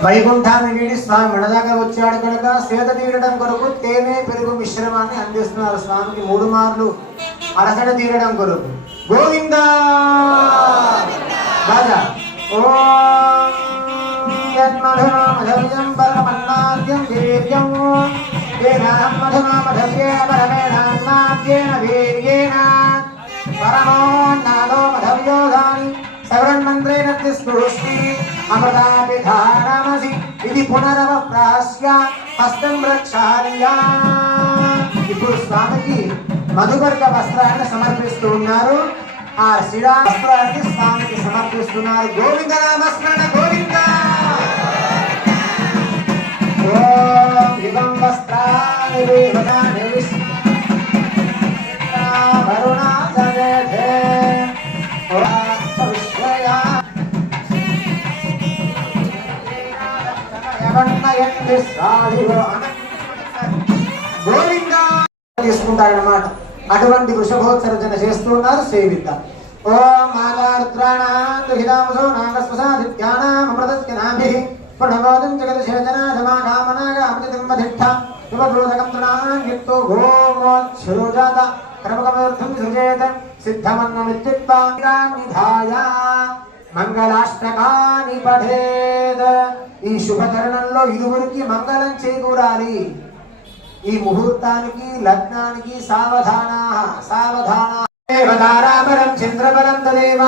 వైకుంఠాన్ని వీడి స్వామి మన దగ్గర వచ్చాడు కనుక సేద తీరడం కొరకు తేనె పెరుగు మిశ్రమాన్ని అందిస్తున్నారు స్వామికి 3 మార్లు అలసట తీరడం కొరకు. గోవింద బాజా ఓం యన్మధునామధవ్యం పరమన్నాద్యం వీర్యం వేదాం మధునామధవ్యేన పరమేణాన్నాద్యేన వీర్యేణ పరమోన్నదో మధవ్యోధాని సవరణమంత్రేణ తిస్పృష్టి అమృతాపిధానమసి ఇది పునరవప్రాస్య హస్తం రక్షార్యా. ఇప్పుడు స్వామికి మధువర్గ వస్త్రాన్ని సమర్పిస్తూ ఉన్నారు. ఆ శిలా వస్త్రాన్ని స్వామికి సమర్పిస్తున్నారు. గోవింద నామస్మరణ గోవింద. ఓం యుగం వస్త్రాని వేదాని వరుణా సదేధే గోవింద తీసుకుంటారన్నమాట. అటువంటి వృషభోత్సర్జన చేస్తూ ఉన్నారు. సేవిత ఓం మాతారుద్రాణాంహిదామసో నాగస్వసాదిత్యానామృతస్యనాభిః ప్రణవోదం జగదశేచనాధమానామనాగామృతింబధిష్ఠ శుభభూతకం తృణాన్యుక్తో గోమోచ్ఛ్రోజాత క్రమకమర్థం సృజేత సిద్ధమన్నమిత్యుక్తా నిధాయ మంగళాష్టకాని పఠేద్. ఈ శుభతరుణంలో ఇరువురికి మంగళం చేకూరాలి. ఈ ముహూర్తానికి లగ్నానికి సావధాన సావధాన. దేవతారాబలం చంద్రబలం తదేవ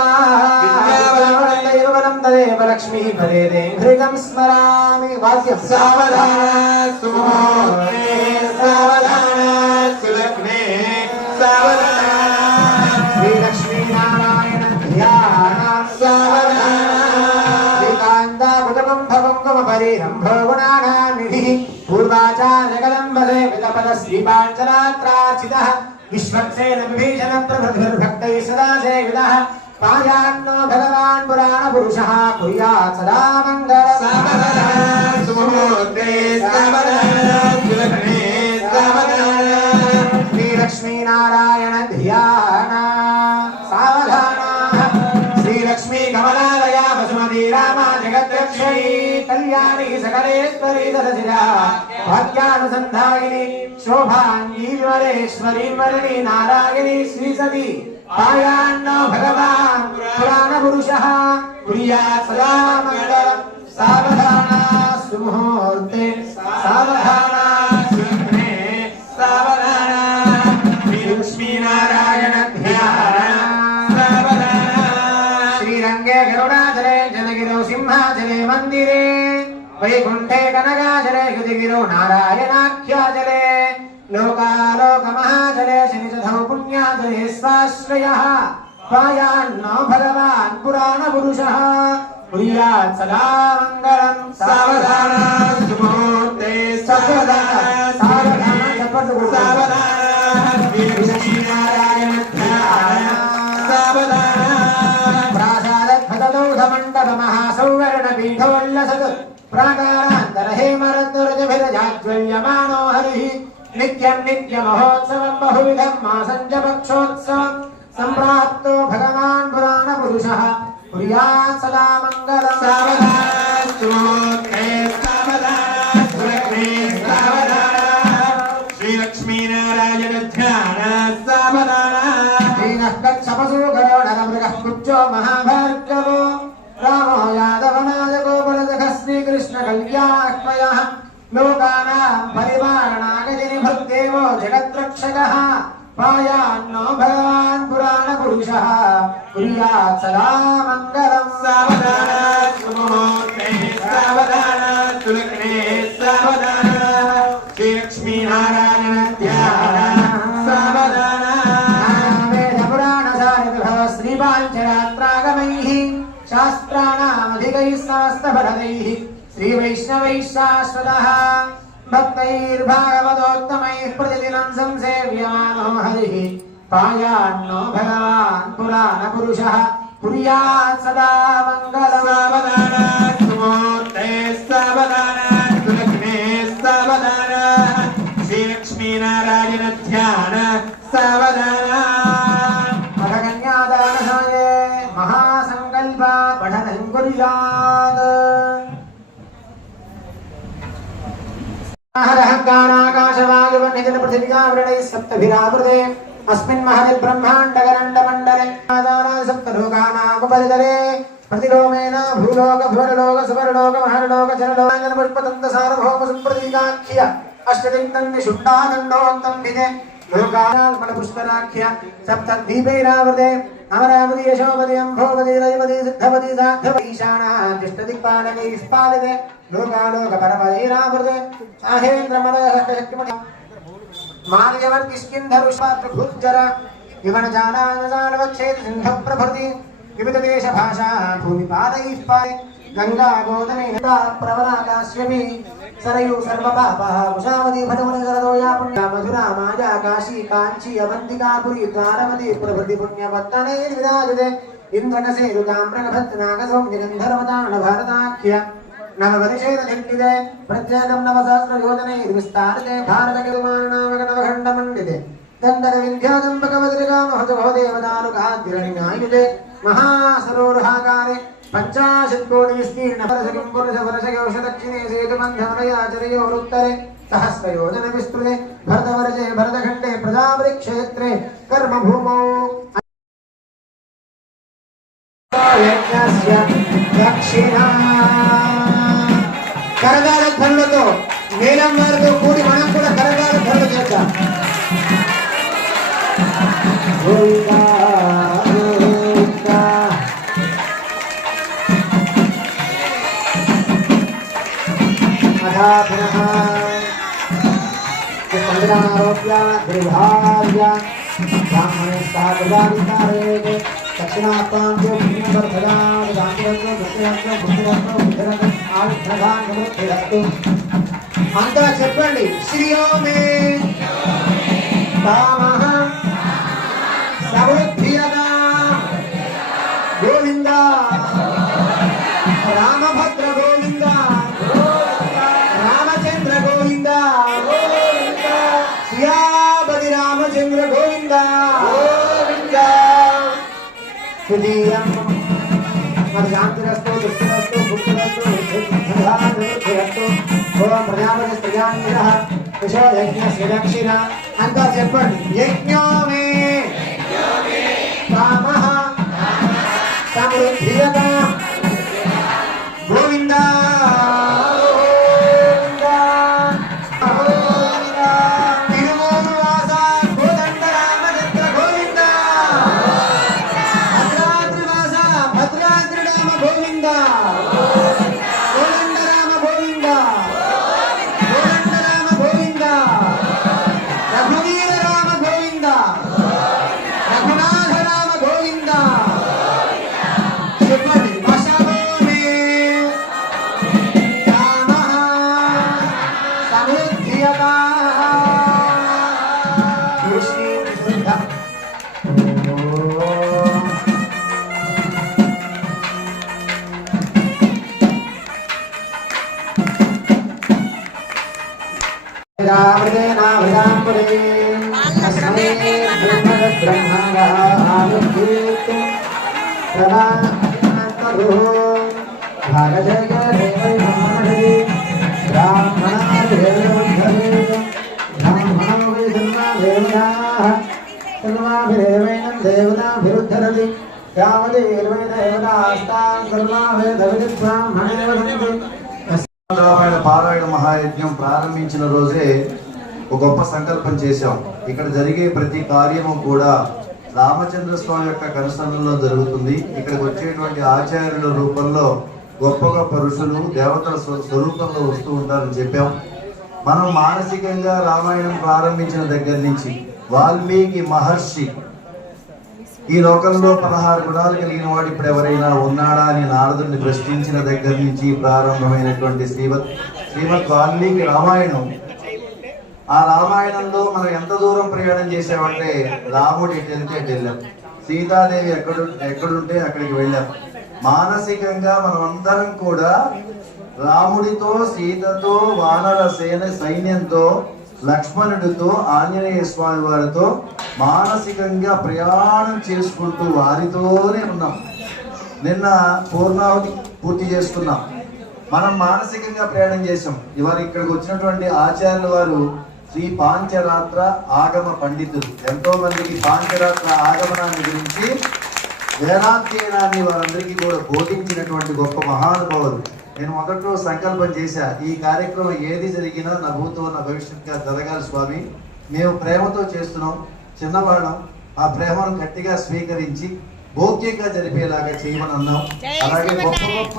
దైవబలం తదేవ లక్ష్మీ పదేదే హృదం స్మరామి. వాక్యం సావధాన సుముహూర్తే సావధాన సులగ్నే సావధాన శ్రీలక్ష్మీ నారాయణ ధ్యాన సావధాన శ్రీకాంతా కుటుంబం భవంగమ పరిరంభో గుణానానిధి పూర్వాచార్యకలంబదే విలపద శ్రీపాంచరాత్రాచితః విశ్వక్సేన విభీషణ ప్రభృతిర్భక్తైః సదా సేవితః పాయాన్నో భగవాన్ పురాణ పురుషః కుర్యాత్ సదా మంగళం. సావధాన సుముహూర్తే సావధాన సులగ్నే సావధాన శ్రీలక్ష్మీ నారాయణ ధ్యాన సావధాన శ్రీలక్ష్మీ కమలాలయ వసుమతి రామ జగద్రక్షై కళ్యాణి సకలేశ్వరి సరసిజా భాగ్యానుసంధాయిని శోభాంగీ విమలేశ్వరీ వరుణి నారాయణి శ్రీసతి పాయాన్నో భగవాన్ పురాణ పురుషః కుర్యాత్ సదా మంగళం. సావధాన సుముహూర్తే సావధాన సులగ్నే సావధాన శ్రీలక్ష్మీ నారాయణ ధ్యాన సావధాన శ్రీరంగే గరుడాచలే జనగిరౌ సింహాచలే మందిరే వైకుంఠే కనకాచలే యుధిగిరౌ నారాయణాఖ్యాచలే లోకాలోక మహాచలే శనిచధౌ పుణ్యాచలే స్వాశ్రయః పాయాన్నో భగవాన్ పురాణ పురుషః కుర్యాత్ సదా మంగళం. సావధాన సుముహూర్తే సావధాన సావధాన చెప్పండి సావధాన శ్రీలక్ష్మీ నారాయణ ధ్యాన సావధాన ప్రాసాదద్భుతౌధ మండప మహాసౌవర్ణ పీఠోల్లసత్ ప్రాకారాంతర హేమరత్నరజభిరజాజ్వల్యమానో హరిః నిత్యం నిత్య మహోత్సవం బహువిధం మాసం చ పక్షోత్సవం సంప్రాప్తో భగవాన్ పురాణ పురుషః కుర్యాత్ సదా మంగళం. సావధాన సుముహూర్తే సావధాన సులగ్నే సావధాన శ్రీలక్ష్మీ నారాయణ ధ్యాన సావధాన శ్రీనః కచ్చపసో గరుడగమృగః కుచ్చో మహాభార్గవో రామో యాదవనాయకో బలదఖ శ్రీకృష్ణ కళ్యాణ్మయః లోకానాం పరివారణాగజని భక్తేవో జగద్రక్షకః పాయాన్నో భగవాన్ పురాణ పురుషః కుర్యాత్ సదా మంగళం. సావధాన సుముహూర్తే సావధాన సులగ్నే సావధాన శ్రీలక్ష్మీ నారాయణ ధ్యాన సావధాన వేద పురాణ సారథి భవ శ్రీపాంచరాత్రాగమైః శాస్త్రాణామధికైః సమస్తఫలదైః శ్రీవైష్ణవైః శాశ్వతః భక్తైర్భాగవతోత్తమైః ప్రతిదినం సంసేవ్యమానో హరిః పాయాన్నో భగవాన్ పురాణ పురుషః కుర్యాత్ సదా మంగళం. సావధాన సుముహూర్తే సావధాన సులగ్నే సావధాన శ్రీలక్ష్మీ నారాయణ ధ్యాన సావధాన మహాసంకల్ప పఠనం కుర్యాత్. अहरहङ्काराकाशवायुवन्निजन पृथिव्यावृणैः सप्तभिरावृते अस्मिन् महति ब्रह्माण्डगरण्डमण्डले आधारात् सप्तलोकानामुपरितले प्रतिलोमेन भूलोक भुवनलोक सुवर्लोक महर्लोक जनलोक पुष्पदन्त सार्वभौम सुप्रतीकाख्य अष्टदिक्तं निषुण्डादण्डोत्तं भिजे लोकानाल्पल पुष्कराख्य सप्तद्वीपैरावृते अमरावती यशोवती अम्भोवती रजवती सिद्धवती साध्यवती ईशानादिष्टदिक्पालकैः स्पालिते लोकालोक परमैरावृते साहेन्द्रमदशक्तिमणि मार्यवर्ति स्किन्धरुष्पात्रभुज्जर विवनजानानजालवच्छेद सिन्धप्रभृति विविध देश भाषा भूमिपादैः पाय गंगा गोदने प्रवराकाश्यमी सरयू सर्वपापः कुशावती भटमुनि सरदोया पुण्य मधुरा माया काशी कांची अवंतिका पुरी द्वारवती प्रभृति पुण्यवत्तने विराजते इंद्रकसे रुताम्रकभद्रनागसौम्य गन्धर्वताण भारताख्य नववर्षेरधिष्ठिते प्रत्येकं नवसहस्रयोजने विस्तारिते भारतकिरुमाणनामकनवखण्डमण्डिते दन्दकविन्ध्यादम्बकवज्रकामहतुभवदेवदारुकाद्यरण्यायुते महासरोरुहाकारे पंचाशत्कोटि विस्तीर्ण वर्षकिं पुरुषवर्षयोष दक्षिणे सेतुबन्धमनयाचरयोरुत्तरे सहस्रयोजन विस्तृते भरतवर्षे भरतखण्डे प्रजावृक्षेत्रे कर्मभूमौ यज्ञस्य दक्षिणा करदार ध्वनुలతో మేళం వారితో కూడి మనం కూడా करदार ధ్వనులు చేద్దాం గోవిందా గోవిందా అధాపునః చంద్రారోప్య గృహార్య బ్రాహ్మణే సాధువాదికారే दक्षिणात्मांजो भूमिवर्धदा दांगरंजो दक्षिणांजो भूमिरत्नो बुद्धरत्नो आविर्भागांगो तेरत्तो अंतरा చెప్పండి శ్రీయోమే तामः समृद्धिरदा गोविंदा रामभद्र गोविंदा रामचंद्र गोविंदा सियापति रामचंद्र गोविंदा गोविंदा सुधीरं मर्यादिरस्तो दुष्टरस्तो भुक्तरस्तो धनाधनरस्तो ओम प्रजापति प्रजान्यः कुशो यज्ञस्य दक्षिणा अंत చెప్పండి यज्ञोमे कामः समृद्धिरदा गोविंदा పారాయణ మహాయజ్ఞం ప్రారంభించిన రోజే ఒక గొప్ప సంకల్పం చేశాం. ఇక్కడ జరిగే ప్రతి కార్యము కూడా రామచంద్ర స్వామి యొక్క కనుసన్నలో జరుగుతుంది. ఇక్కడికి వచ్చేటువంటి ఆచార్యుల రూపంలో గొప్ప గొప్ప ఋషులు దేవతల స్వరూపంలో వస్తూ ఉంటారని చెప్పాం. మనం మానసికంగా రామాయణం ప్రారంభించిన దగ్గర నుంచి వాల్మీకి మహర్షి ఈ లోకంలో 16 గుణాలు కలిగిన వాడు ఇప్పుడు ఎవరైనా ఉన్నాడా అని నారదుడిని ప్రశ్నించిన దగ్గర నుంచి ప్రారంభమైనటువంటి శ్రీమద్ వాల్మీకి రామాయణం. ఆ రామాయణంలో మనం ఎంత దూరం ప్రయాణం చేసామంటే రాముడు ఎటు వెళ్తే ఎటు వెళ్ళాం, సీతాదేవి ఎక్కడుంటే అక్కడికి వెళ్ళాం. మానసికంగా మనం అందరం కూడా రాముడితో, సీతతో, వానర సైన్యంతో, లక్ష్మణుడితో, ఆంజనేయ స్వామి వారితో మానసికంగా ప్రయాణం చేసుకుంటూ వారితోనే ఉన్నాం. నిన్న పూర్ణాహుతి పూర్తి చేసుకున్నాం. మనం మానసికంగా ప్రయాణం చేసాం. ఇవాళ ఇక్కడికి వచ్చినటువంటి ఆచార్యుల వారు శ్రీ పాంచరాత్ర ఆగమ పండితులు. ఎంతో మందికి పాంచరాత్ర ఆగమనాన్ని గురించి వేదాంతీయనాన్ని వారందరికీ కూడా బోధించినటువంటి గొప్ప మహానుభావులు. నేను మొదట్లో సంకల్పం చేశా, ఈ కార్యక్రమం ఏది జరిగినా నా భూతో నా భవిష్యత్తుగా జరగాలి స్వామి. మేము ప్రేమతో చేస్తున్నాం, చిన్నవాళ్ళం, ఆ ప్రేమను గట్టిగా స్వీకరించి భోగ్యంగా జరిపేలాగా చేయమని అన్నాం. అలాగే గొప్ప గొప్ప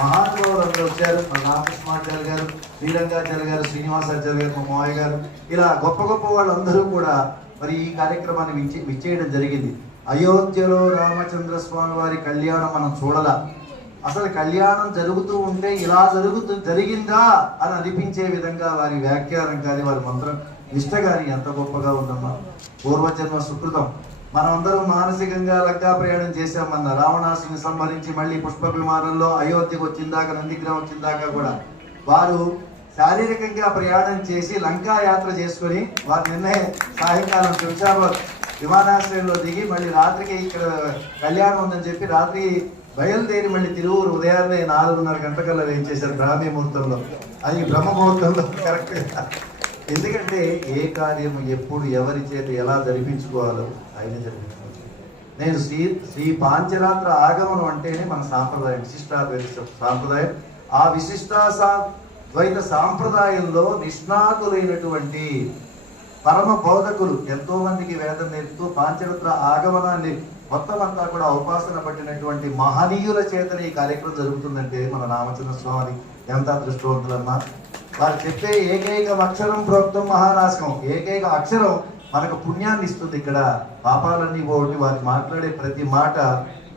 మహానుభావులు అందరూ వచ్చారు. మన రామకృష్ణాచార్య గారు, శ్రీరంగాచార్య గారు, శ్రీనివాసాచార్య గారు, మా మావయ్య గారు, ఇలా గొప్ప గొప్ప వాళ్ళందరూ కూడా మరి ఈ కార్యక్రమాన్ని విచ్చేయడం జరిగింది. అయోధ్యలో రామచంద్ర స్వామి వారి కళ్యాణం మనం చూడాల. అసలు కళ్యాణం జరుగుతూ ఉంటే ఇలా జరిగిందా అని అనిపించే విధంగా వారి వ్యాఖ్యానం కానీ వారి మంత్రం నిష్ట కానీ ఎంత గొప్పగా ఉందమ్మా. పూర్వజన్మ సుకృతం. మనమందరం మానసికంగా లంకా ప్రయాణం చేశామన్న. రావణాసుని సంహరించి మళ్ళీ పుష్ప విమానంలో అయోధ్యకు వచ్చిందాక, నందిగ్రహం వచ్చిందాక కూడా వారు శారీరకంగా ప్రయాణం చేసి లంకా యాత్ర చేసుకొని వారు నిన్నే సాయంకాలం శంషాబాద్ విమానాశ్రయంలో దిగి మళ్ళీ రాత్రికి ఇక్కడ కళ్యాణం ఉందని చెప్పి రాత్రి బయలుదేరి మళ్ళీ తిరువురు ఉదయాన్నే 4:30 గంటకల్లా వేయించేశారు బ్రాహ్మీ ముహూర్తంలో. అది బ్రహ్మ ముహూర్తంలో కరెక్ట్గా. ఎందుకంటే ఏ కార్యం ఎప్పుడు ఎవరి చేత ఎలా జరిపించుకోవాలో ఆయన జరిపించుకోవచ్చు. నేను శ్రీ పాంచరాత్ర ఆగమనం అంటేనే మన సాంప్రదాయం, విశిష్టాద్వైత సాంప్రదాయం. ఆ ద్వైత సాంప్రదాయంలో నిష్ణాతులైనటువంటి పరమ బోధకులు ఎంతో మందికి వేదం నేర్పుతూ పాంచరాత్ర ఆగమనాన్ని మొత్తం అంతా కూడా ఉపాసన పట్టినటువంటి మహనీయుల చేతనే ఈ కార్యక్రమం జరుగుతుందంటే మన రామచంద్ర స్వామి ఎంత అదృష్టవంతులమ్మా. వారు చెప్పే ఏకైక అక్షరం ప్రోక్తం మహానాశకం. ఏకైక అక్షరం మనకు పుణ్యాన్ని ఇస్తుంది. ఇక్కడ పాపాలన్నీ పోగొట్టి వారు మాట్లాడే ప్రతి మాట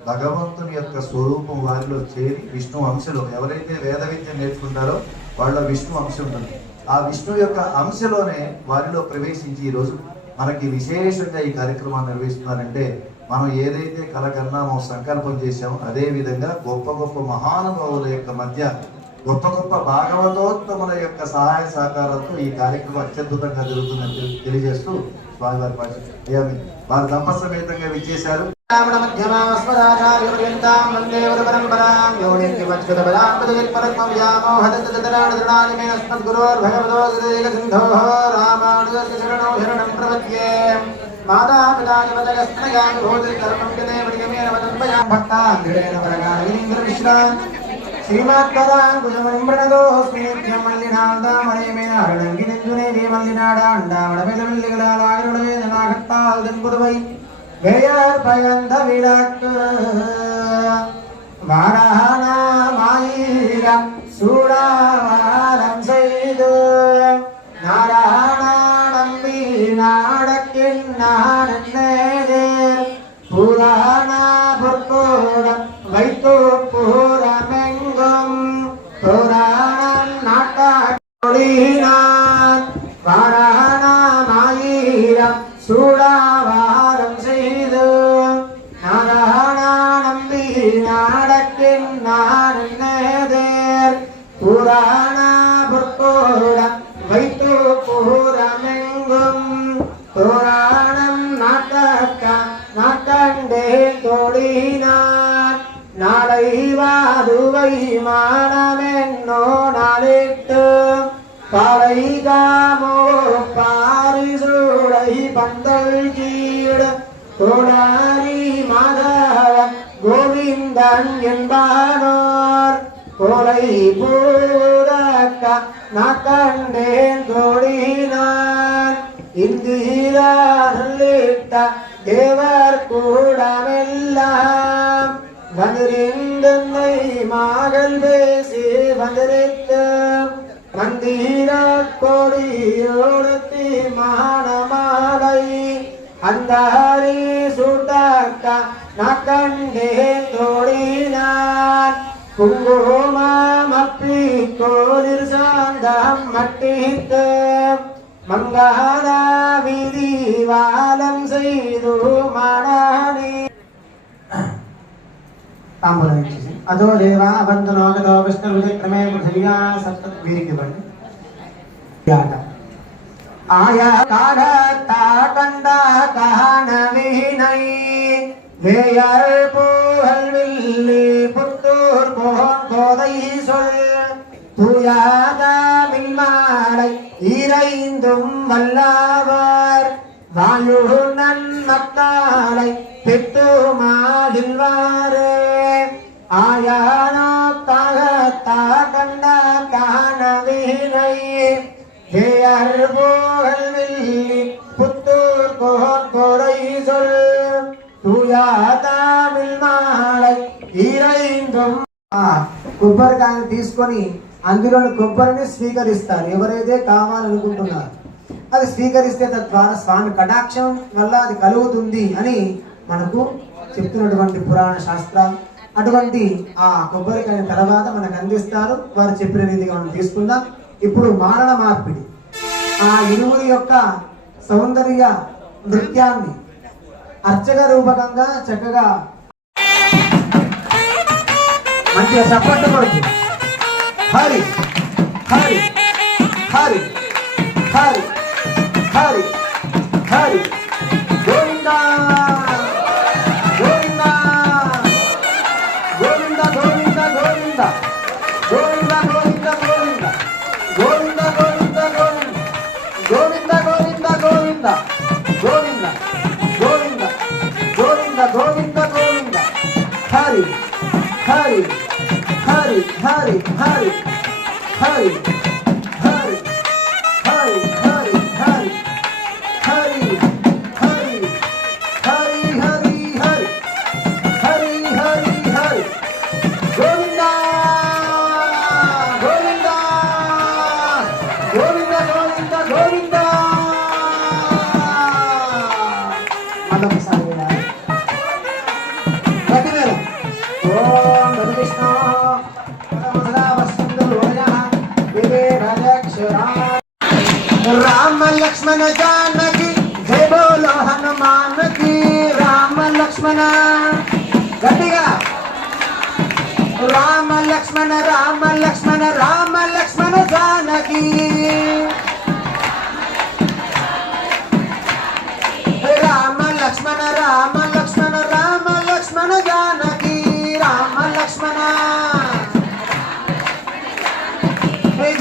భగవంతుని యొక్క స్వరూపం వారిలో చేరి విష్ణు అంశలో ఎవరైతే వేద విద్య నేర్చుకుంటారో వాళ్ళ విష్ణు అంశం ఉంటుంది. ఆ విష్ణు యొక్క అంశలోనే వారిలో ప్రవేశించి ఈరోజు మనకి విశేషంగా ఈ కార్యక్రమాన్ని నిర్వహిస్తున్నారంటే మనం ఏదైతే కలకన్నామో సంకల్పం చేశామో అదే విధంగా గొప్ప గొప్ప మహానుభావుల యొక్క మధ్య గొప్ప గొప్ప భాగవతోత్తముల యొక్క సహాయ సహకారంతో ఈ కార్యక్రమం అత్యద్భుతంగా జరుగుతుందని తెలియజేస్తూ స్వామివారి వారు దంపసమేతంగా విచ్చేశారు. தேவர் கூடமெல்லாம் வந்திருந்தன்னை மகள் பேசி வந்திருத்த மந்திர கொடியோடத்தி மானமாலை அந்த ஹரி சுடக்க நக்கண்டே தோடினான் குங்குமப்பி கோலிர் சாந்தம் மட்டித்து மங்காத விதி வாலம் செய்து மணி తాంబూలం ఇచ్చేసి అదో దేవా వందనో గదో విష్ణు విక్రమే పృథివ్యా సప్త వీరికి బండి ఆయా కాడతా కండ కహన వీణై వేయర్ పూహల్ విల్లి పుత్తూర్ పోన్ కోదై சொல் தூயாதாமின்மாலை ஈரைந்தும் வல்லாவார் வாயுநன் மக்களை பெற்றுமாடில்வாரே ஆயானோ தகத்தா கண்ட காணவினை ஜெயர்போகல் வில்லி புத்தூர் கோரை சொல் తూయాదామిల్మాళై ఈరైందం. కొబ్బరికాయను తీసుకొని అందులోని కొబ్బరిని స్వీకరిస్తారు ఎవరైతే కావాలనుకుంటున్నారు. అది స్వీకరిస్తే తద్వారా స్వామి కటాక్షం వల్ల అది కలుగుతుంది అని మనకు చెప్తున్నటువంటి పురాణ శాస్త్రాలు. అటువంటి ఆ కొబ్బరికాయ తర్వాత మనకు అందిస్తారు. వారు చెప్పిన రీతిగా మనం తీసుకుందాం. ఇప్పుడు మారణ మార్పిడి, ఆ ఇరువురి యొక్క సౌందర్య నృత్యాన్ని అర్చక రూపకంగా చక్కగా మంచిగా చప్పట్లు కొడుతూ హరి హరి హరి హరి హరి హరి గోవింద గోవింద గోవింద గోవింద గోవింద గోవింద గోవింద గోవింద గోవింద గోవింద గోవింద గోవింద గోవింద గోవింద గోవింద గోవింద గోవింద గోవింద హరి హరి హరి హరి హరి హరి హరి హరి హరి హరి హరి హరి హరి హరి హరి హరి హరి హరి గోవింద గోవింద గోవింద గోవింద గోవింద. మళ్ళొకసారి వినాలి. గట్టి మేళం. ఓం గణవిష్ణు రామ లక్ష్మణ జానకి జై బోలో హనుమాన్ కి. రామ లక్ష్మణ గట్టిగా రామ లక్ష్మణ రామ లక్ష్మణ రామ లక్ష్మణ జానకి. రామ లక్ష్మణ రామ లక్ష్మణ రామ లక్ష్మణ జానకి. రామ లక్ష్మణ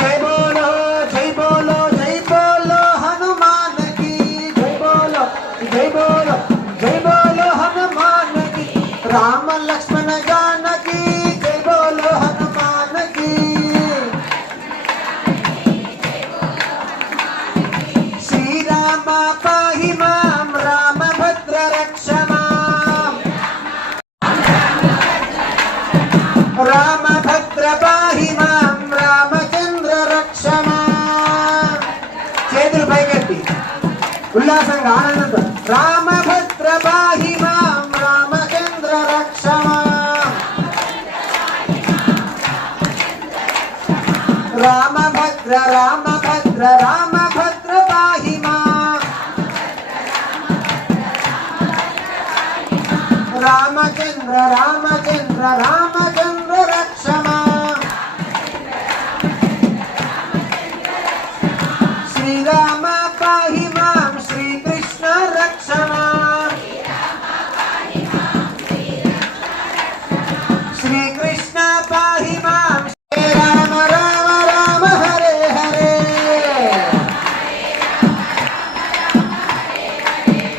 జై బోలో జై బోలో జై బోలో హనుమాన్ కి. జై బోలో జై బోలో జై బోలో హనుమాన్ కి. రామ లక్ష్మణ జానకి జై బోలో హనుమాన్ కి. శ్రీరామ పాహి మాం రామభద్ర రక్ష మాం. రామభద్ర పాహి మాం రామచంద్ర రక్ష మాం. చేతులు పైకెత్తి ఉల్లాసంగా ఆనందంతో రామభద్ర పాహి మాం రామచంద్ర రక్ష మాం. రామభద్ర రామభద్ర రామభద్ర పాహి మాం. రామచంద్ర రామచంద్ర రామచంద్ర రక్ష మాం. శ్రీరామ పాహి మాం శ్రీకృష్ణ రక్ష మాం. శ్రీకృష్ణ పాహి మాం. రామ రామ రామ హరే హరే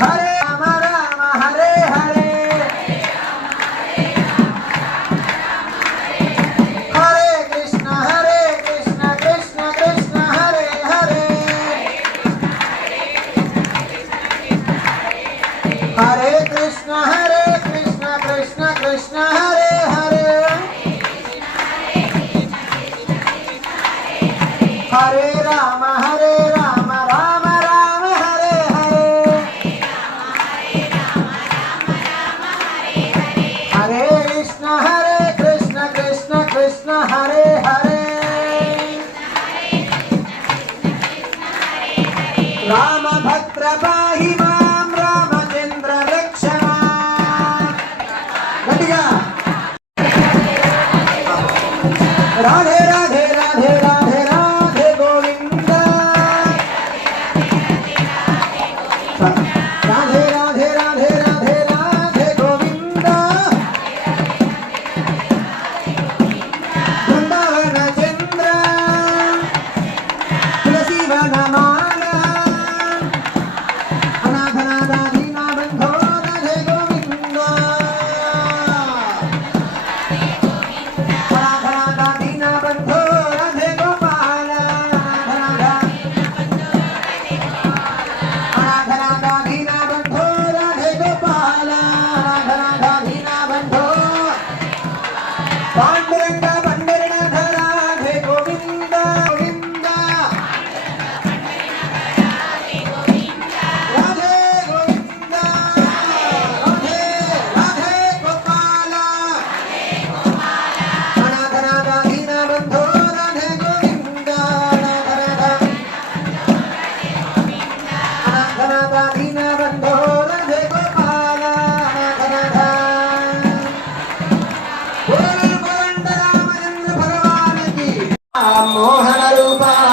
హరే రామ రామ హరే హరే హరే కృష్ణ కృష్ణ కృష్ణ హరే హరే హరే కృష్ణ కృష్ణ కృష్ణ హరే హరే హరే రామ రామ రామ హరే హరే హరే కృష్ణ కృష్ణ కృష్ణ హరే హరే రామభద్ర పాహి మాం రామచంద్ర రక్ష మాం. గట్టిగా రాధే రాధే రాధే రాధే రాధే గోవింద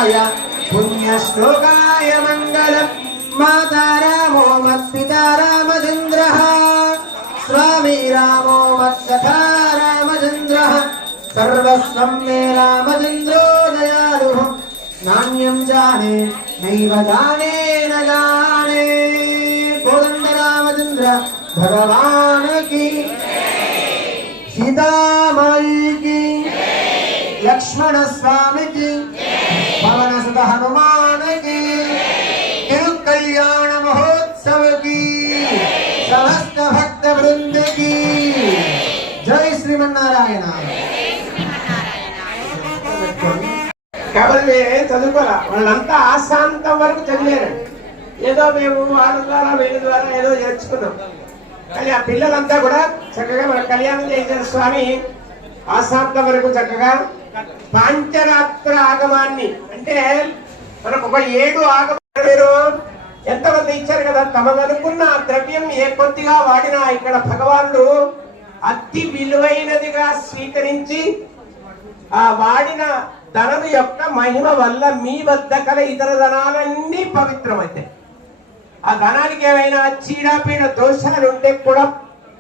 रामाय पुण्यश्लोकाय मङ्गलम् माता रामो मत्पिता रामचन्द्रः स्वामी रामो मत्सखा रामचन्द्रः सर्वस्वं मे रामचन्द्रो दयालुः नान्यं जाने नैव जाने न जाने कोदण्ड रामचन्द्र भगवान की सीता माई की लक्ष्मण स्वामी की पवन सुत हनुमान की तिरु कल्याण महोत्सव की समस्त भक्त वृंद की जय श्रीमन्नारायण। కాబట్టి చదువుకోరా వాళ్ళంతా ఆశాంతం వరకు చదివారు. ఏదో మేము వాళ్ళ ద్వారా వీళ్ళ ద్వారా ఏదో నేర్చుకున్నాం. కానీ ఆ పిల్లలంతా కూడా చక్కగా మన కళ్యాణం చేసిన స్వామి ఆశాంతం వరకు చక్కగా పాంచరాత్ర ఆగమాన్ని అంటే మనకు ఒక 7 ఆగమాలు మీరు ఎంతమంది ఇచ్చారు కదా. తమదనుకున్న ద్రవ్యం ఏ కొద్దిగా వాడినా ఇక్కడ భగవానుడు అతి విలువైనదిగా స్వీకరించి ఆ వాడిన ధనము యొక్క మహిమ వల్ల మీ వద్ద కల ఇతర ధనాలన్నీ పవిత్రమైతాయి. ఆ ధనానికి ఏమైనా చీడపీడ దోషాలు ఉంటే కూడా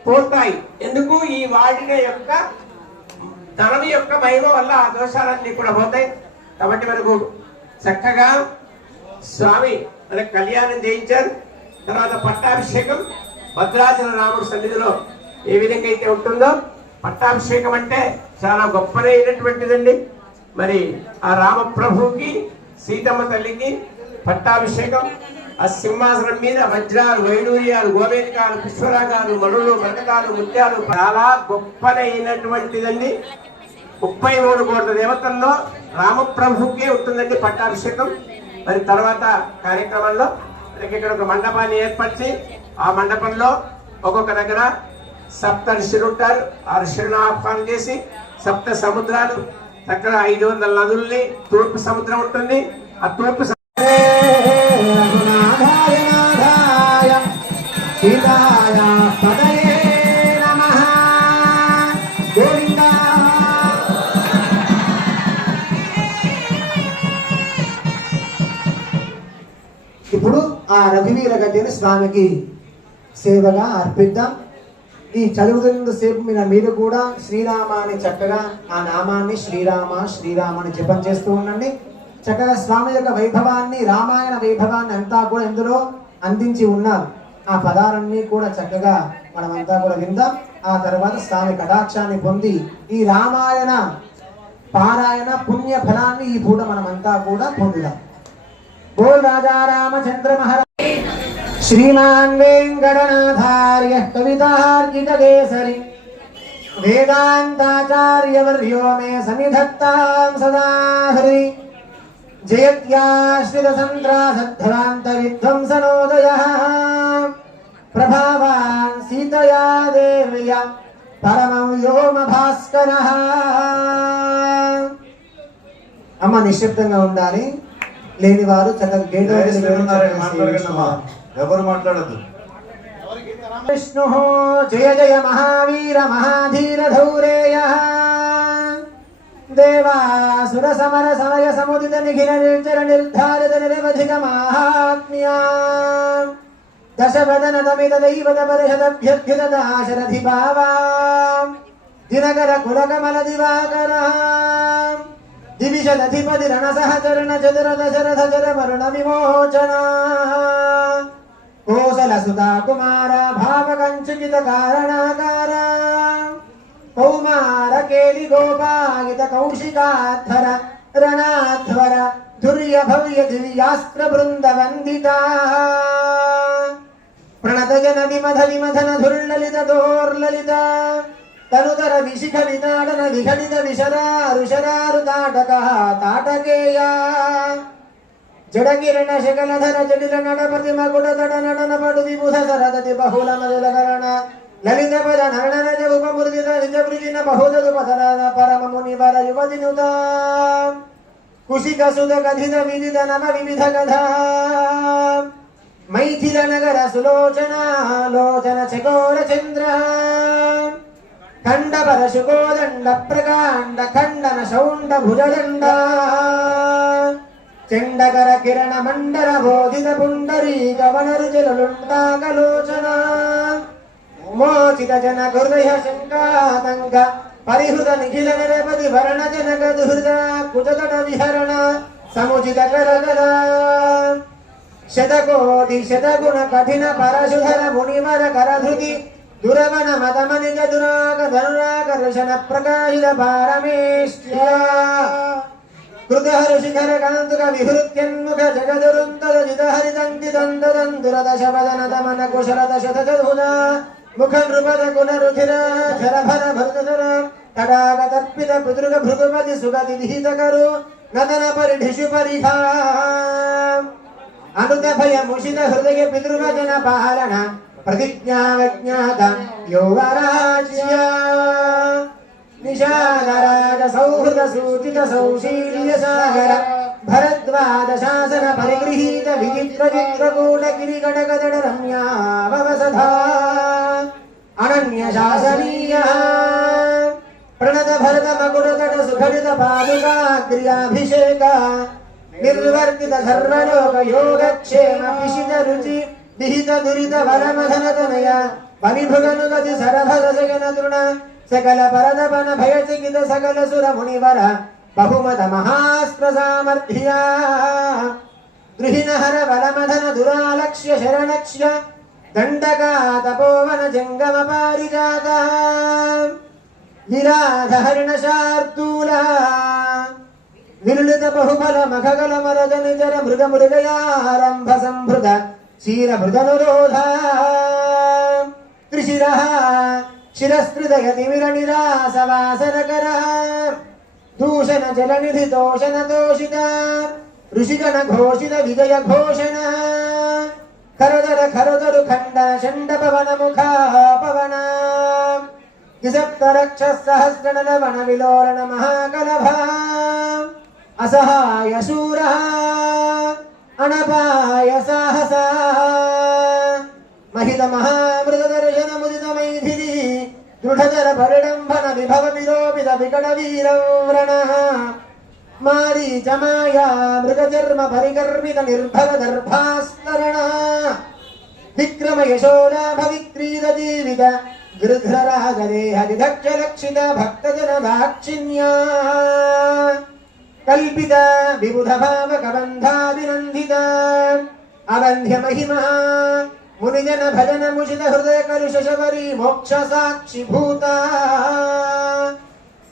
పోతాయి. ఎందుకు? ఈ వాడిన యొక్క ధనం యొక్క మహిమ వల్ల ఆ దోషాలన్నీ కూడా పోతాయి. కాబట్టి మనకు చక్కగా స్వామి మనకు కళ్యాణం చేయించారు. తర్వాత పట్టాభిషేకం భద్రాచల రాముడి సన్నిధిలో ఏ విధంగా అయితే ఉంటుందో పట్టాభిషేకం అంటే చాలా గొప్పదైనటువంటిదండి. మరి ఆ రామప్రభువుకి సీతమ్మ తల్లికి పట్టాభిషేకం ఆ సింహాసనం మీద వజ్రాలు వైడూర్యాలు గోవేదికాలు పుష్పరాగాలు మణులు మరకతాలు ముత్యాలు చాలా గొప్పదైనటువంటిదండి. 33 కోట్ల దేవతల్లో రామప్రభుకే ఉంటుందండి పట్టాభిషేకం. మరి తర్వాత కార్యక్రమంలో మనకి ఇక్కడ ఒక మండపాన్ని ఏర్పరిచి ఆ మండపంలో ఒక్కొక్క దగ్గర సప్త ఋషులు ఉంటారు. ఆ ఋషులను ఆహ్వానం చేసి సప్త సముద్రాలు అక్కడ 500 నదుల్ని తూర్పు సముద్రం ఉంటుంది. ఆ తూర్పు ఇప్పుడు ఆ రఘువీర గద్దెని స్వామికి సేవగా అర్పిద్దాం. ఈ చదువుతున్న సేపు మీరు కూడా శ్రీరామాన్ని చక్కగా ఆ నామాన్ని శ్రీరామ శ్రీరామ అని జపం చేస్తూ ఉండండి. చక్కగా స్వామి యొక్క వైభవాన్ని రామాయణ వైభవాన్ని అంతా కూడా ఇందులో అందించి ఉన్నారు. ఆ పదాలన్నీ కూడా చక్కగా మనమంతా కూడా విందాం. ఆ తర్వాత స్వామి కటాక్షాన్ని పొంది ఈ రామాయణ పారాయణ పుణ్య ఫలాన్ని ఈ పూట మనమంతా కూడా పొందుదాం. బోల్ రాజా రామచంద్ర మహారాజ్ श्रीमान् वेङ्कटनाथार्यः कवितार्किककेसरी वेदान्ताचार्यवर्यो मे सन्निधत्तां सदा हृदि जयत्याश्रितसन्त्रासध्वान्तविध्वंसनोदयः प्रभावान् सीतया देव्या परमं व्योमभास्करः। అమ్మ నిశ్శబ్దంగా ఉండాలి. లేని వారు చక్కగా గేట్ ఎవరు మాట్లాడద్దు. విష్ణు జయ జయ మహావీర మహాధీర ధౌరేయ దేవాసుర సమర సమయ సముదిత నిఖిల నిర్జర నిర్ధారిత నిరవధిక మహాత్మ్యా దశవదన దమిత దైవత పరిషదభ్యర్థిత దాశరథి భావా దినకర కులకమల దివాకర దివిషదధిపతి రణ సహచరణ చతుర దశరథ చర మరుణ విమోచన కోసల సుతా కుమార భావకంచుకిత కారణాకార కౌమార కేలి గోపాగిత కౌశికాధ్వర రణాధ్వర దుర్య భవ్య దివ్యాస్త్ర బృంద వందిత ప్రణత జనది మధలి మధన ధుర్లలిత దోర్లలిత తనుతర విశిఖ వినాడన విఘటిత విశరారుషరారు తాటక తాటకేయ జడకిరణ శకలధర జడిల నడపతి మకుట తడ నడన పడు విబుధ సరదతి బహుళ మధులకరణ లలిత పద నరనరజ ఉపమృదిత నిజ వృజిన బహుదగు పసరన పరమ ముని వర యువతి నుత కుశిక సుధ కథిత విదిత నమ వివిధ కథ మైథిల నగర సులోచన లోచన చకోర చంద్ర ఖండ పరశుకోదండ ప్రకాండ ఖండన శౌండ భుజదండ చెండకర కిరణ మండల బోధిత పుండరీ గవనరు జలుంటాకలోచన మోచిత జన హృదయ శంకాతంక పరిహృత నిఖిల నిరపతి వరణ జనక దుహృద కుజగట విహరణ సముచిత కరగల శతకోటి శతగుణ కఠిన పరశుధర మునివర కరధృతి దురవన మదమనిజ దురాగ ధనురాకర్షణ ప్రకాశిత పారమేష్ట్య కృతహర శిఖర కాంతుక విహృత్యన్ముఖ జగదురుంతర జిత హరిదంతి దందరందుర దశ వదన దమన కుశల దశ చతుర్భుజ ముఖ నృపద కుల రుధిర ధర భర భరధర తడాగ తర్పిత పితృగ భృగుపతి సుగతి విహిత కరు నదన పరిధిషు పరిహా అనుత భయ ముషిత హృదయ పితృవచన పాలన ప్రతిజ్ఞా విజ్ఞాత యోగరాజ్య నిషాదరాజ సౌహృద సూచిత సౌశీల్య సాగర భరద్వాజ శాసన పరిగృహీత విచిత్ర చిత్రకూట గిరికటకదడ రమ్యావసధా అనన్య శాసనీయ ప్రణత భరత మకుటకట సుఖలిత పాదుకాగ్ర్యాభిషేక నిర్వర్తిత సర్వలోక యోగక్షేమ పిషిత రుచి విహిత దురిత వరమధన తనయ బలిభుగను గతి సరభర సగన తృణ సకల పరదపన భయచికిత సకల సుర మునివర బహుమత మహాస్త్ర సామర్థ్యా గృహిణ హర వరమధన దురాలక్ష్య శరణక్ష్య దండకా తపోవన జంగమ పారిజాత విరాధ హరిణ శార్దూల విలులిత బహుఫల మఖగల మరద నిజర మృగ మృగయారంభ సంభృత క్షీర మృదనురోధ త్రిశిర శిరస్త్రిదయతిమిర నిరాస వాసనకర దూషణ జలనిధి దోషణ దోషిత ఋషిగణ ఘోషిత విజయ ఘోషణ ఖరదర ఖరదరు ఖండన షండ పవన ముఖ పవన ద్విసప్త రక్ష సహస్రనల వన విలోలన మహాకలభ అసహాయ శూర అనపాయ సాహస మహిళ మహామృత దర్శన ముదిత మైథిలి దృఢజర పరిడంబన విభవ విలోపిత వికట వీరవ్రణ మారీచ మాయా మృగచర్మ పరికర్మిత నిర్భవ దర్భాస్తరణ విక్రమ యశోలాభ విక్రీత జీవిత గృధ్రరాగదేహ విదక్ష లక్షిత భక్తజన దాక్షిణ్యా కల్పిత విబుధ భావక బంధాభినందిత అవంధ్య మహిమా మునిజన భజన ముషిత హృదయ కలుష శబరి మోక్ష సాక్షి భూత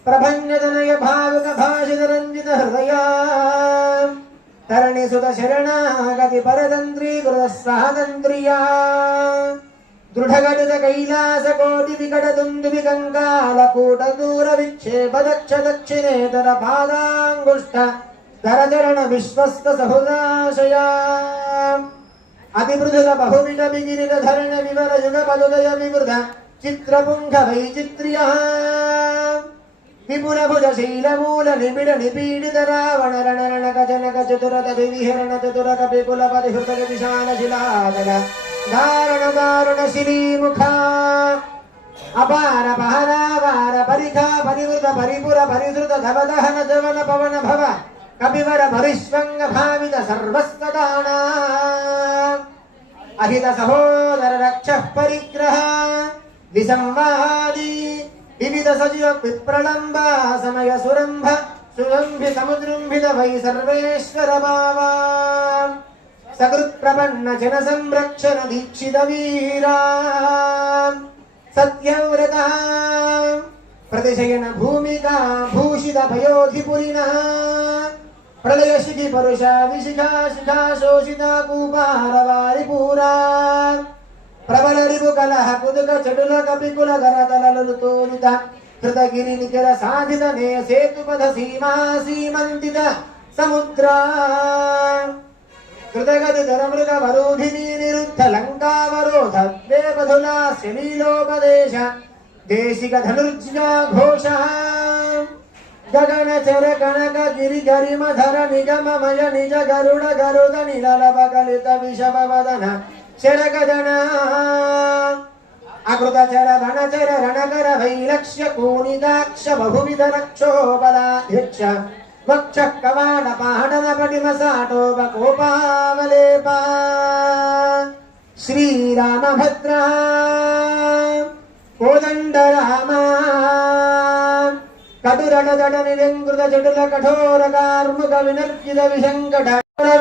ప్రభంజనయ భావక భాషిత రంజిత హృదయ తరణి సుత శరణాగతి పరతంత్రీ కృత సహతంత్రియా దృఢగడిత కైలాస కోటి వికట దుందువి కంకాల కూట దూర విక్షేప దక్ష దక్షిణేతర పాదాంగుష్ట ధరచరణ విశ్వస్త సహృదాశయా అభిమృదుల బహువిధ విగిరిత ధరణ వివర యుగ పదుదయ వివృత చిత్రపుంఖ వైచిత్ర్య విపుల భుజ శైలమూల నిబిడ నిపీడిత రావణ రణరణ కజనక చతురత వివిహరణ చతురక విపుల పరిహృత విశాల శిలాదల దారుణ దారుణ శ్రీముఖ అపార పహరావార పరిఖా పరివృత పరిపుర పరిధృత ధవదహన జవన పవన భవ కపివర పరిష్వంగ భావిత సర్వస్తదాన అహిత సహోదర రక్ష పరిగ్రహ విసంవాది వివిధ సజీవ విప్రళంబ సమయ సురంభ సురంభి సముద్రంభిత వై సర్వేశ్వర భావా సకృత్ ప్రపన్న జన సంరక్షణ దీక్షిత వీరా సత్యవ్రత ప్రతిశయన భూమికా భూషిత భయోధిపురిన ప్రళయ శిఖి పరుష విశిఖా శిఖా శోషిత కూపారవారి పూరా ప్రబల రిపు కలహ కుదుక చెడుల కపికుల గరతలలు తోలిత కృతగిరి నిఖిల సాధిత నే సేతుపథ సీమా సీమంతిత సముద్ర కృతగతి ధరమృగ వరోధిని నిరుద్ధ లంకావరోధ దేవధులా శలీలోపదేశ దేశిక ధనుర్జ్ఞా ఘోష గగన చర కనక గిరి గరిమ ధర నిగమమయ నిజ గరుడ గరుడ నిలలవ కలిత విషమ వదన శరగదన అకృత చర వనచర రణకర వైలక్ష్య కూనిదాక్ష బహువిధ రక్షోబలాధ్యక్ష వక్ష కవాడ పాడన పటి విమసాటోపకోపావలేపా శ్రీరామభద్ర కోదండరామ కటురణదడ నిరంకృత జటుల కఠోర కార్ముక వినర్జిత విశంకట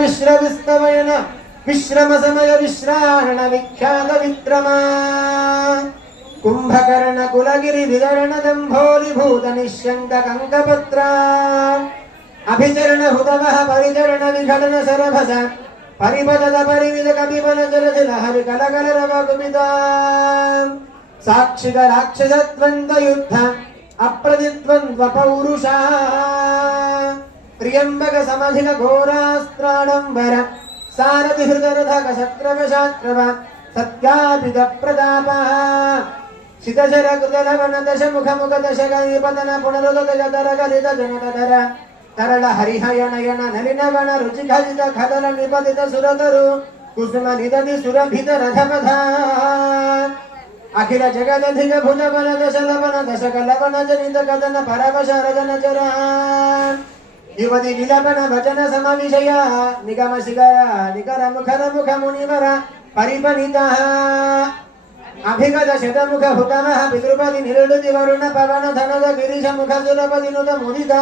విశ్రవిస్తవయన విశ్రమ సమయ విశ్రారణ విఖ్యాత విక్రమ కుంభకర్ణ కులగిరి విదరణ దంభోలి భూత నిశ్శంక కంకపత్ర అభిచరణ హుతవః పరిచరణ విఘటన సరభస పరిపద పరిమిత కపివన జలజల హరి కలకల రవకుమిత సాక్షిక రాక్షసత్వంత యుద్ధ అప్రతిద్వంద్వ పౌరుష త్ర్యంబక సమధిక ఘోరాస్త్రాడంబర సారథి హృదరథక శత్రవశాత్రవ సత్యాపిత ప్రతాప శితశర కృతలవన దశ ముఖ ముఖ దశ గణపతన పునరుదత జతర గలిత జనతర తరళ హరిహయనయన నలినవన రుచి ఖలిత ఖదల నిపతిత సురతరు కుసుమ నిదతి సురభిత రథపథ అఖిల జగదధిక భుజ బల దశ లవన దశ కలవన జనిత కదన పరవశ రజన చర యువతి విలపన వచన సమ విషయ నిగమ శిఖర నికర ముఖర ముఖ మునివర పరిపణిత అభిగత శతముఖ హుతమః పితృపతి నిరుడుతి వరుణ పవన ధనద గిరిశ ముఖ సురపతి నుత ముదిత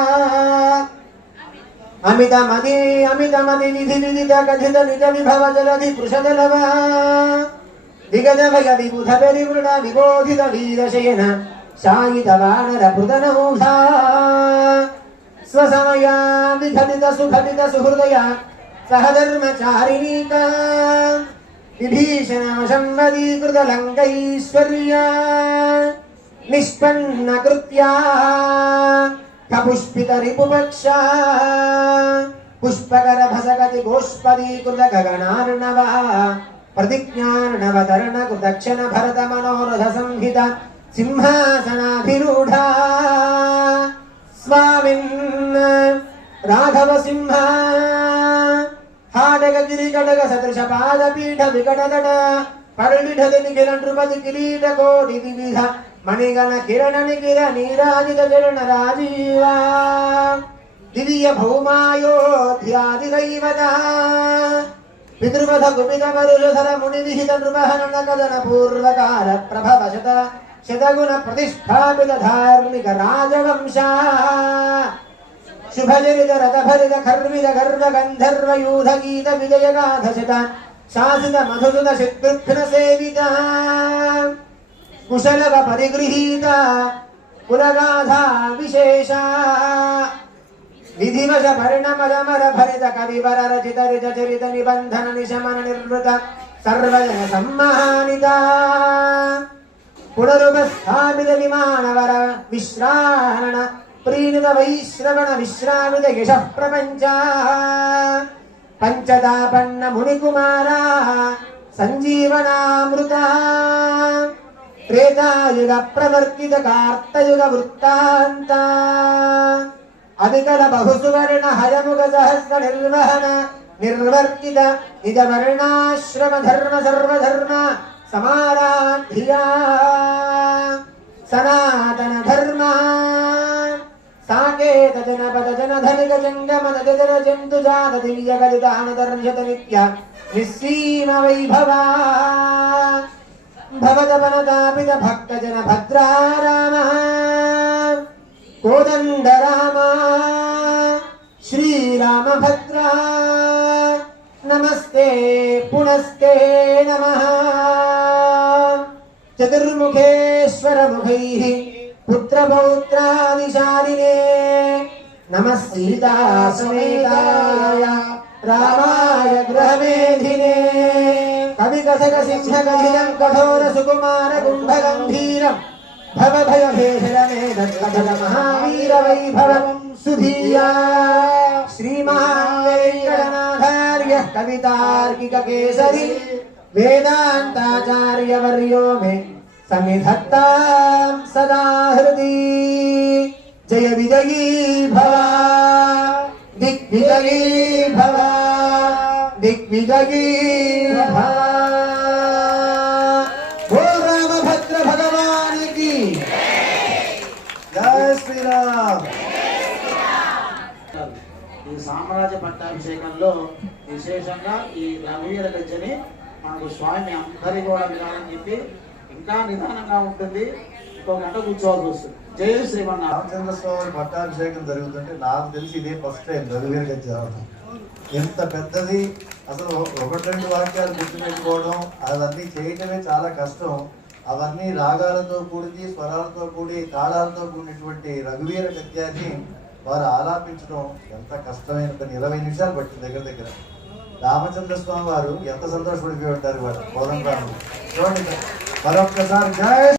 అమిత మది విధి విదిత కథిత నిజ విభవ జలధి పృషదలవ దిగజ భయ విబుధ పరివృణ విబోధిత వీరశయన శాయిత వానర పృతనౌధా స్వసమయ విఘటిత సుఘటిత సుహృదయ సహధర్మచారిణీక విభీషణ సంవదీకృత లంకైశ్వర్య నిష్పన్న కృత్యా కపుష్పిత రిపుపక్ష పుష్పకర భసగతి గోష్పదీకృత గగనార్ణవ ప్రతిజ్ఞార్ణవ దక్షిణ భరత మనోరథ సంహిత సింహాసనాధిరూఢ స్వామిన్ రాఘవ సింహ హాడగ గిరి కడగ సదృశ పాదపీఠ వికటదడ పరుడిఢది నిఖిల నృపతి కిరీట కోటి వివిధ మణిగణ కిరణ నిఖిల నీరాజిత చరణ రాజీవా దివ్య భౌమాయోధ్యాది దైవత పితృపథ కుపిత పరుషధర ముని విహిత నృపహరణ కదన పూర్వకాల ప్రభవ శతగుణ ప్రతిష్టాపిత ధార్మిక రాజవంశ శుభచరిత రథభరిత ఖర్విత గర్వ గంధర్వ యూధ గీత విజయ గాథ శత శాసిత మధుసుత శత్రుఘ్న సేవిత కుశలవ పరిగృహీత కులగాథా విశేష విధివశ పరిణమదమర భరిత కవివర రచిత రిత చరిత నిబంధన నిశమన నిర్వృత సర్వజన సమ్మానిత పునరుపస్థాపిత విమానవర విశ్రారణ ప్రీణిత వైశ్రవణ విశ్రామిత యశ ప్రపంచ పంచదాపన్న మునికుమార సంజీవనామృత త్రేతాయుగ ప్రవర్తిత కార్తయుగ వృత్తాంత అవికల బహుసువర్ణ హయముగ సహస్ర నిర్వహణ నిర్వర్తిత నిజ వర్ణాశ్రమ ధర్మ సర్వధర్మ సమారాధ్యా సనాతన ధర్మ సాకేత జనపద జనధనిక జంగమన జన జంతు జాత దివ్య కలితాన దర్శత నిత్య నిస్సీమ వైభవ భవదవనదాపిత భక్త జన భద్రారామ కోదండరామ శ్రీరామభద్ర నమస్తే పునస్తే నమః చతుర్ముఖేశ్వర ముఖైః పుత్రపౌత్రాదిశాలినే నమః సీతా సమేతాయ రామాయ గృహమేధినే కవికథక సింహగధిరం కఠోర సుకుమార కుంభగంభీరం భవభయభేషణమే దత్తకథ మహావీర వైభవం సుధీయా శ్రీమహాన్ వెంకటనాథార్య కవితార్కిక కేసరి వేదాంతాచార్యవర్యో మే సన్నిధత్తాం సదా హృది జయ విజయీ భవ దిగ్విజయీ భవ దిగ్విజయీ భవ బోల్ రామభద్ర భగవానికి జయ శ్రీరామ్. ఈ సామ్రాజ్యం త్యాగరాజ పట్టాభిషేకంలో విశేషంగా ఈ రఘువీర గజ్జని మనకు స్వామి అందరి కూడా వినాలని చెప్పి ఇంకా నిదానంగా ఉంటుంది. ఇంకో గంట కూర్చోవాల్సి వస్తుంది. జై శ్రీమన్నారాయణ. రామచంద్ర స్వామి పట్టాభిషేకం జరుగుతుంటే నాకు తెలిసి ఇదే ఫస్ట్ టైం రఘువీర గజ్జ రావడం. ఎంత పెద్దది, అసలు ఒకటి రెండు వాక్యాలు గుర్తుపెట్టుకోవడం అవన్నీ చేయటమే చాలా కష్టం. అవన్నీ రాగాలతో కూడి, స్వరాలతో కూడి, తాళాలతో కూడినటువంటి రఘువీర గద్యాన్ని వారు ఆలాపించడం ఎంత కష్టమైన పని. 20 నిమిషాలు పట్టింది దగ్గర దగ్గర. రామచంద్ర స్వామి వారు ఎంత సంతోషపడిపోయి ఉంటారు వారు కోదండరాముడు. చూడండి మరొక్కసారి జై